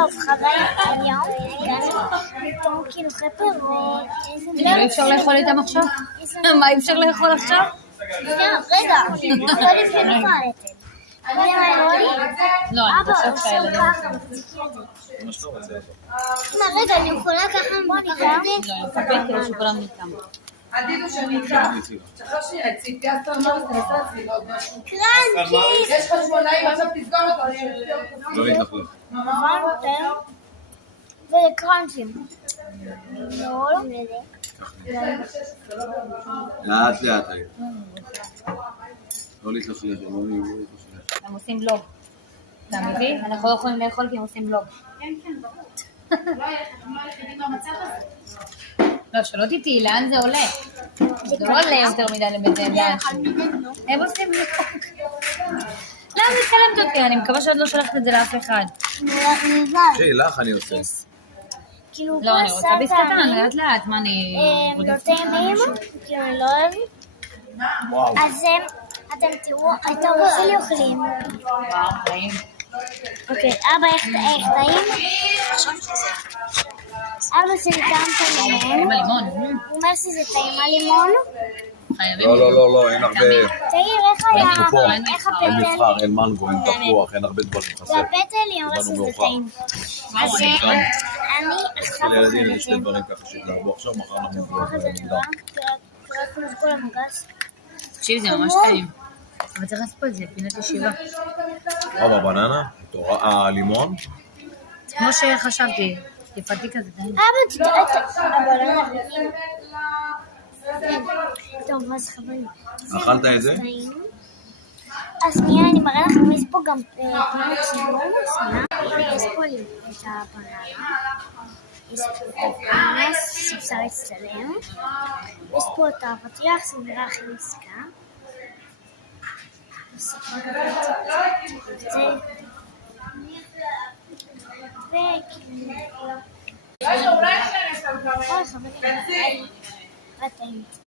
טוב, חברים, היום הגענו פה קילוחי פירות. לא אפשר לאכול איתם עכשיו? מה אפשר לאכול עכשיו? רגע, לא לפני נפלתם. לא, אני חושבת כאלה. רגע, אני יכולה ככה לקחת את זה? לא, אני מקבל כאילו שכולם נקם. עדידו שאני אקרא. שחר שנייה, ציפי, אז תרמוס, תנסה להציג עוד משהו. קרנצ'יס! יש חשמונאים, עכשיו תסגור אותו. לא להתלכלך. וזה קרנצ'ים. לא, לאט לאט היום. לא להתלכלך, לא להתלכלך. הם עושים בלוג. אתה מבין? אנחנו לא יכולים לאכול כי הם עושים בלוג. כן, כן, ברור. לא היחידים במצב הזה. לא, שלא תטעי, לאן זה עולה? זה לא עולה יותר מדי לבית. הם עושים בלוג. למה מצלמת אותי? אני מקווה שאת לא שולחת את זה לאף אחד. אחי, לך אני עושה. כאילו, לא, אני רוצה ביס קטן, לאט לאט, מה אני... לא טעימים, כאילו אני לא אוהבת. וואו. אז אתם תראו, אתם רוצים אוכלים. וואו, טעים. אוקיי, אבא, איך טעים? אבא שלי טעם את הלימון. עם הלימון. הוא אומר שזה טעים הלימון. חייבים. לא, אין הרבה. תאיר, איך היה? פה, איך אין הפטל? מבחר, אין מנגו, אין תפוח, אין הרבה דברים חסר. והפטל היא אומרת שזה טעים. אז אני עכשיו לילדים אוכלת יש שתי דברים ככה שיתלהבו עכשיו, מחר נמוגו. ככה זה נראה, קראנו את כל המגס. תקשיב, זה ממש טעים. אבל צריך לעשות פה את זה, פינת ישיבה. רוב הבננה, הלימון. כמו שחשבתי, טיפתי כזה טעים. טוב, אז חברים. אכלת את זה? אז שנייה, אני מראה לכם, יש פה גם תמונת ציור, שנייה. יש פה את הבננה. יש פה את הפרנס שאפשר להצטלם. יש פה את הפתיח, זה נראה הכי מסכה. וכאילו... אוי, חברים.